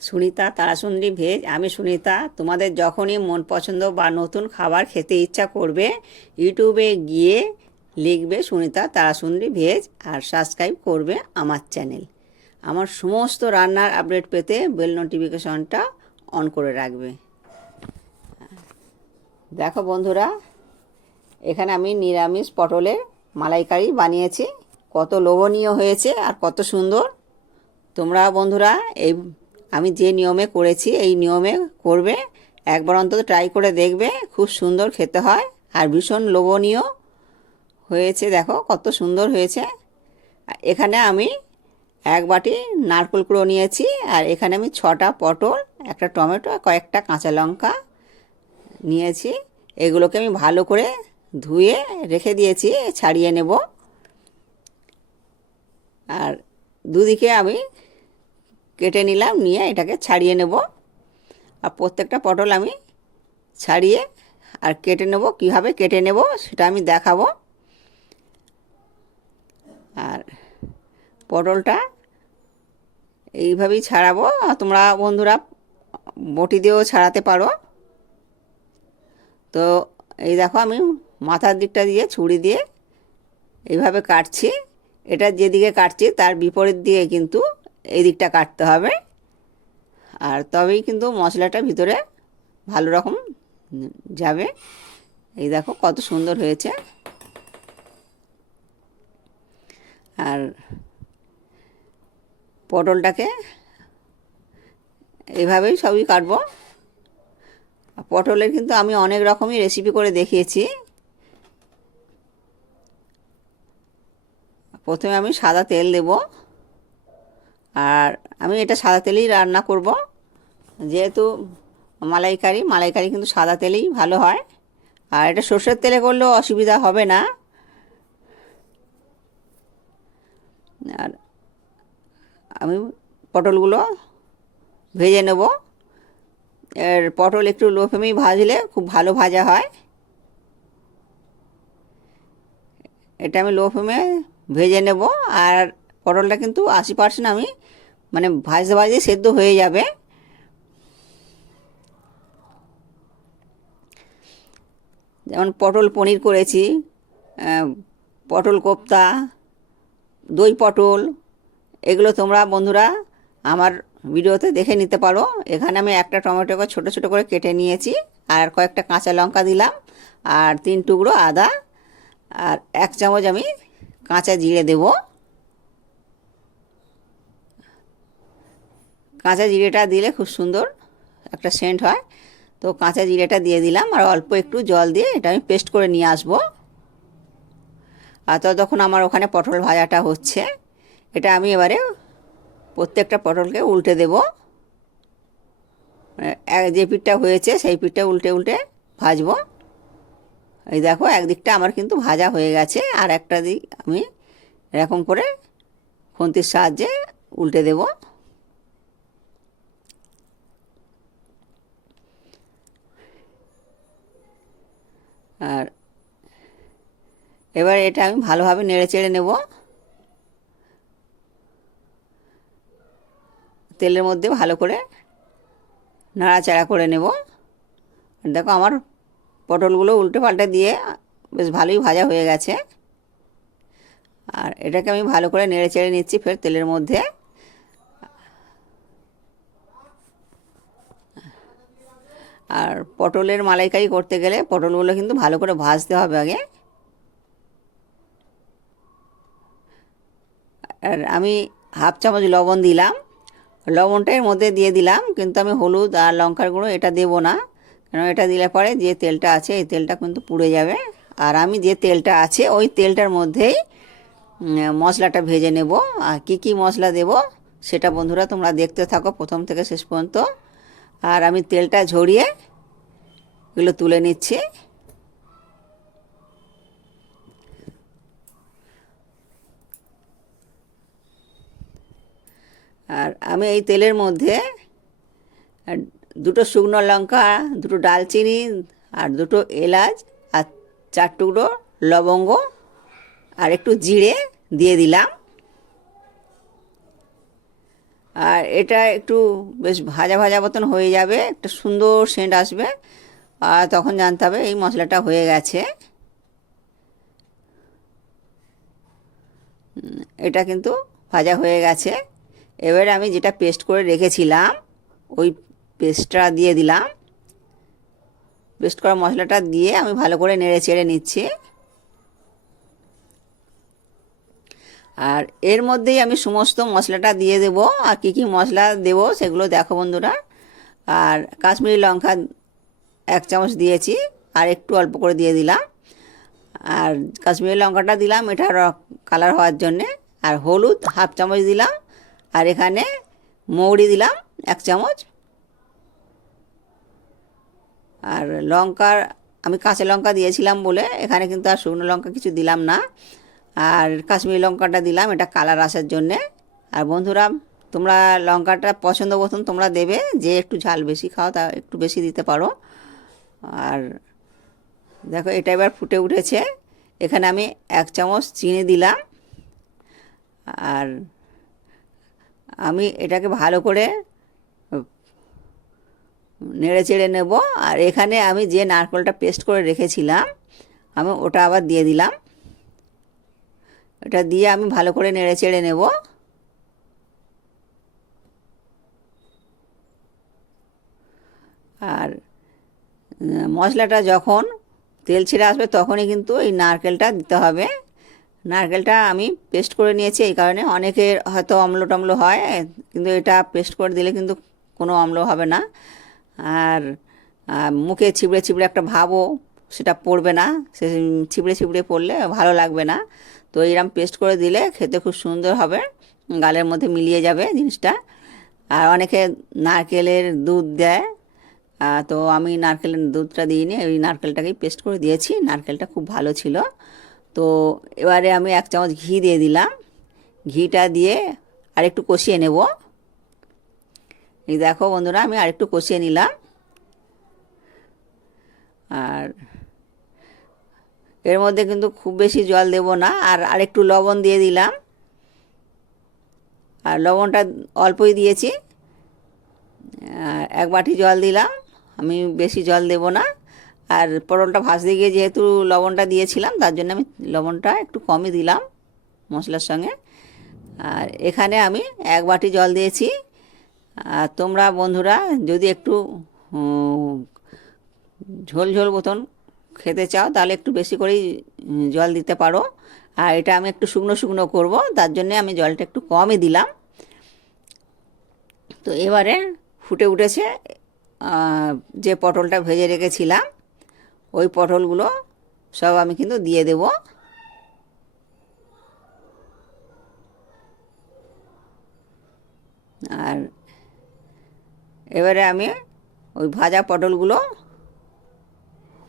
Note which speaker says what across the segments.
Speaker 1: Sunita Tarasundari veg. আমি সুনিতা, তোমাদের যখনই মন পছন্দ বা নতুন খাবার খেতে ইচ্ছা করবে, ইউটিউবে গিয়ে লিখবে সুনিতা তারাসুন্দরী ভেজ আর সাবস্ক্রাইব করবে আমার চ্যানেল আমার সমস্ত রান্নার আপডেট পেতে বেল নোটিফিকেশনটা অন করে রাখবে। দেখো বন্ধুরা, এখানে আমি নিরামিষ পটলের মালাইকারি বানিয়েছি। কত লোভনীয় হয়েছে আর কত সুন্দর। তোমরা বন্ধুরা, এই আমি যে নিয়মে করেছি, এই নিয়মে করবে। একবার অন্তত ট্রাই করে দেখবে, খুব সুন্দর খেতে হয় আর ভীষণ লোভনীয় হয়েছে। দেখো কত সুন্দর হয়েছে। এখানে আমি এক বাটি নারকেল কুড়ো নিয়েছি আর এখানে আমি ছটা পটল, একটা টমেটো আর কয়েকটা কাঁচা লঙ্কা নিয়েছি। এগুলোকে আমি ভালো করে ধুয়ে রেখে দিয়েছি, ছাড়িয়ে নেব। আর দুদিকে আমি কেটে নিলাম, নিয়ে এটাকে ছাড়িয়ে নেব। আর প্রত্যেকটা পটল আমি ছাড়িয়ে আর কেটে নেব। কীভাবে কেটে নেব সেটা আমি দেখাবো। আর পটলটা এইভাবেই ছাড়াবো। তোমরা বন্ধুরা বটি দিয়েও ছাড়াতে পারো। তো এই দেখো আমি মাথার দিকটা দিয়ে ছুরি দিয়ে এইভাবে কাটছি। এটা যেদিকে কাটছি তার বিপরীত দিয়ে কিন্তু এই দিকটা কাটতে হবে। আর তবেই কিন্তু মশলাটা ভিতরে ভালো রকম যাবে। এই দেখো কত সুন্দর হয়েছে। আর পটলটাকে এভাবেই সবই কাটবো। পটলের কিন্তু আমি অনেক রকমই রেসিপি করে দেখিয়েছি। প্রথমে আমি সাদা তেল দেব। আর আমি এটা সাদা তেলেই রান্না করব। যেহেতু মালাইকারি মালাইকারি কিন্তু সাদা তেলেই ভালো হয়। আর এটা সর্ষের তেলে করলেও অসুবিধা হবে না। আর আমি পটলগুলো ভেজে নেব। এর পটল একটু লো ফ্লেমেই ভাজলে খুব ভালো ভাজা হয়। এটা আমি লো ফ্লেমে ভেজে নেব। আর পটলটা কিন্তু আশি পার্সেন্ট আমি মানে ভাজতে ভাজতে সেদ্ধ হয়ে যাবে। যেমন পটল, পনির করেছি পটল কোপ্তা, দই পটল, এগুলো তোমরা বন্ধুরা আমার ভিডিওতে দেখে নিতে পারো। এখানে আমি একটা টমেটোকে ছোটো ছোটো করে কেটে নিয়েছি, আর কয়েকটা কাঁচা লঙ্কা দিলাম, আর তিন টুকরো আদা, আর এক চামচ আমি কাঁচা জিরে দেব। কাঁচা জিরেটা দিলে খুব সুন্দর একটা সেন্ট হয়। তো কাঁচা জিরেটা দিয়ে দিলাম আর অল্প একটু জল দিয়ে এটা আমি পেস্ট করে নিয়ে আসব। আর ততক্ষণ আমার ওখানে পটল ভাজাটা হচ্ছে। এটা আমি এবারে প্রত্যেকটা পটলকে উল্টে দেব। যে পিঠটা হয়েছে সেই পিঠটা উল্টে উল্টে ভাজবো। এই দেখো একদিকটা আমার কিন্তু ভাজা হয়ে গেছে আর একটা দিক আমি এরকম করে খুন্তির সাহায্যে উল্টে দেব। আর এবার এটা আমি ভালোভাবে নেড়ে চেড়ে নেব। তেলের মধ্যে ভালো করে নাড়াচাড়া করে নেব। দেখো আমার পটলগুলো উল্টে পাল্টে দিয়ে বেশ ভালোই ভাজা হয়ে গেছে। আর এটাকে আমি ভালো করে নেড়ে চেড়ে নিচ্ছি ফের তেলের মধ্যে। আর পটলের মালাইকারি করতে গেলে পটলগুলো কিন্তু ভালো করে ভাজতে হবে আগে। আর আমি হাফ চামচ লবণ দিলাম। লবণটা এর মধ্যে দিয়ে দিলাম, কিন্তু আমি হলুদ আর লঙ্কার গুঁড়ো এটা দেবো না। কেন এটা দিলে পরে যে তেলটা আছে, এই তেলটা কিন্তু পুড়ে যাবে। আর আমি যে তেলটা আছে, ওই তেলটার মধ্যেই মশলাটা ভেজে নেব। আর কী কী মশলা দেব, সেটা বন্ধুরা তোমরা দেখতে থাকো প্রথম থেকে শেষ পর্যন্ত। আর আমি তেলটা ঝরিয়ে এগুলো তুলে নিচ্ছি। আর আমি এই তেলের মধ্যে দুটো শুকনো লঙ্কা, দুটো ডালচিনি আর দুটো এলাচ আর চার টুকরো লবঙ্গ আর একটু জিরে দিয়ে দিলাম। আর এটা একটু বেশ ভাজা ভাজা মতন হয়ে যাবে, একটা সুন্দর সেন্ট আসবে। আর তখন জানতে হবে এই মশলাটা হয়ে গেছে। এটা কিন্তু ভাজা হয়ে গেছে। এবারে আমি যেটা পেস্ট করে রেখেছিলাম, ওই পেস্টটা দিয়ে দিলাম। পেস্ট করা মশলাটা দিয়ে আমি ভালো করে নেড়ে চেড়ে নিচ্ছি। আর এর মধ্যেই আমি সমস্ত মশলাটা দিয়ে দেব। আর কি কি মশলা দেব সেগুলো দেখো বন্ধুরা। আর কাশ্মীরি লঙ্কা এক চামচ দিয়েছি, আর একটু অল্প করে দিয়ে দিলাম। আর কাশ্মীরি লঙ্কাটা দিলাম, এটা কালার হওয়ার জন্যে। আর হলুদ হাফ চামচ দিলাম, আর এখানে মৌরি দিলাম এক চামচ। আর লঙ্কার, আমি কাঁচা লঙ্কা দিয়েছিলাম বলে, এখানে কিন্তু আর শুকনো লঙ্কা কিছু দিলাম না। আর কাশ্মীরি লঙ্কাটা দিলাম, এটা কালার আসার জন্যে। আর বন্ধুরা, তোমরা লঙ্কাটা পছন্দ মতন তোমরা দেবে, যে একটু ঝাল বেশি খাও তা একটু বেশি দিতে পারো। আর দেখো, এটা এবার ফুটে উঠেছে। এখানে আমি এক চামচ চিনি দিলাম। আর আমি এটাকে ভালো করে নেড়ে চেড়ে নেব। আর এখানে আমি যে নারকেলটা পেস্ট করে রেখেছিলাম, আমি ওটা আবার দিয়ে দিলাম। এটা দিয়ে আমি ভালো করে নেড়ে চেড়ে নেব। আর মশলাটা যখন তেল ছেড়ে আসবে তখনই কিন্তু এই নারকেলটা দিতে হবে। নারকেলটা আমি পেস্ট করে নিয়েছি এই কারণে অনেকের হয়তো অম্ল টম্ল হয়, কিন্তু এটা পেস্ট করে দিলে কিন্তু কোনো অম্ল হবে না। আর মুখে ছিবড়ে ছিবড়ে একটা ভাবও সেটা পড়বে না, সে ছিবড়ে ছিবড়ে পড়লে ভালো লাগবে না। তো এরম পেস্ট করে দিলে খেতে খুব সুন্দর হবে, গালের মধ্যে মিলিয়ে যাবে জিনিসটা। আর অনেকে নারকেলের দুধ দেয় তো আমি নারকেলের দুধটা দিইনি ওই নারকেলটাকেই পেস্ট করে দিয়েছি, নারকেলটা খুব ভালো ছিল। তো এবারে আমি এক চামচ ঘি দিয়ে দিলাম, ঘিটা দিয়ে আরেকটু কষিয়ে নেব। এই দেখো বন্ধুরা, আমি আরেকটু কষিয়ে নিলাম। আর এর মধ্যে কিন্তু খুব বেশি জল দেব না, আর আরেকটু লবণ দিয়ে দিলাম। আর লবণটা অল্পই দিয়েছি। এক বাটি জল দিলাম, আমি বেশি জল দেব না। আর পটলটা ভাজতে গিয়ে যেহেতু লবণটা দিয়েছিলাম, তার জন্য আমি লবণটা একটু কমই দিলাম মশলার সঙ্গে। আর এখানে আমি এক বাটি জল দিয়েছি। আর তোমরা বন্ধুরা যদি একটু ঝোল ঝোল মতন খেতে চাও, তাহলে একটু বেশি করেই জল দিতে পারো। আর এটা আমি একটু শুকনো শুকনো করব, তার জন্যে আমি জলটা একটু কমই দিলাম। তো এবারে ফুটে উঠেছে যে পটলটা ভেজে রেখেছিলাম, ওই পটলগুলো সব আমি কিন্তু দিয়ে দেব। আর এবারে আমি ওই ভাজা পটলগুলো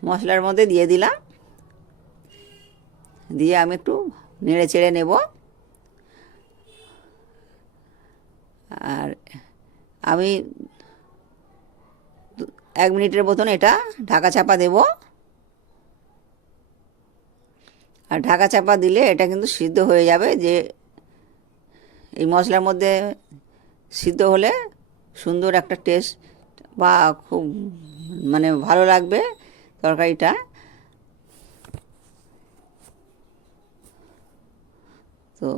Speaker 1: মশলার মধ্যে দিয়ে দিলাম। দিয়ে আমি একটু নেড়ে চেড়ে নেব। আর আমি এক মিনিটের মতন এটা ঢাকা চাপা দেব। আর ঢাকা চাপা দিলে এটা কিন্তু সিদ্ধ হয়ে যাবে যে এই মশলার মধ্যে সিদ্ধ হলে সুন্দর একটা টেস্ট বা খুব মানে ভালো লাগবে। তরকারিটা। তো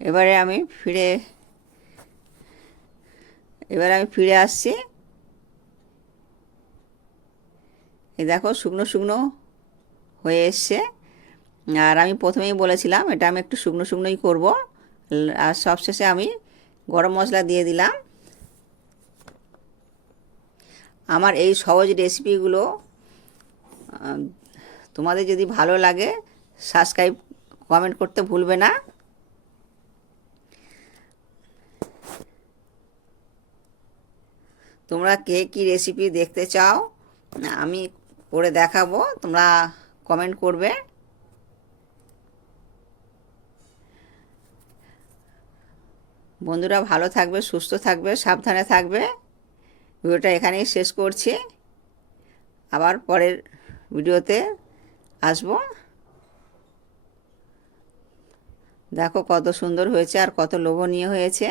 Speaker 1: এবারে আমি ফিরে, এবারে আমি ফিরে আসছি। এই দেখো শুকনো শুকনো হয়ে এসছে। আর আমি প্রথমেই বলেছিলাম এটা আমি একটু শুকনো শুকনোই করব। আর সবশেষে আমি গরম মশলা দিয়ে দিলাম। আমার এই সহজ রেসিপিগুলো তোমাদের যদি ভালো লাগে সাবস্ক্রাইব কমেন্ট করতে ভুলবে না। তোমরা কে কী রেসিপি দেখতে চাও, আমি করে দেখাবো, তোমরা কমেন্ট করবে। বন্ধুরা ভালো থাকবে, সুস্থ থাকবে, সাবধানে থাকবে। ভিডিওটা এখানেই শেষ করছি। আবার পরের ভিডিওতে আসব। দেখো কত সুন্দর হয়েছে আর কত লোভনীয় হয়েছে।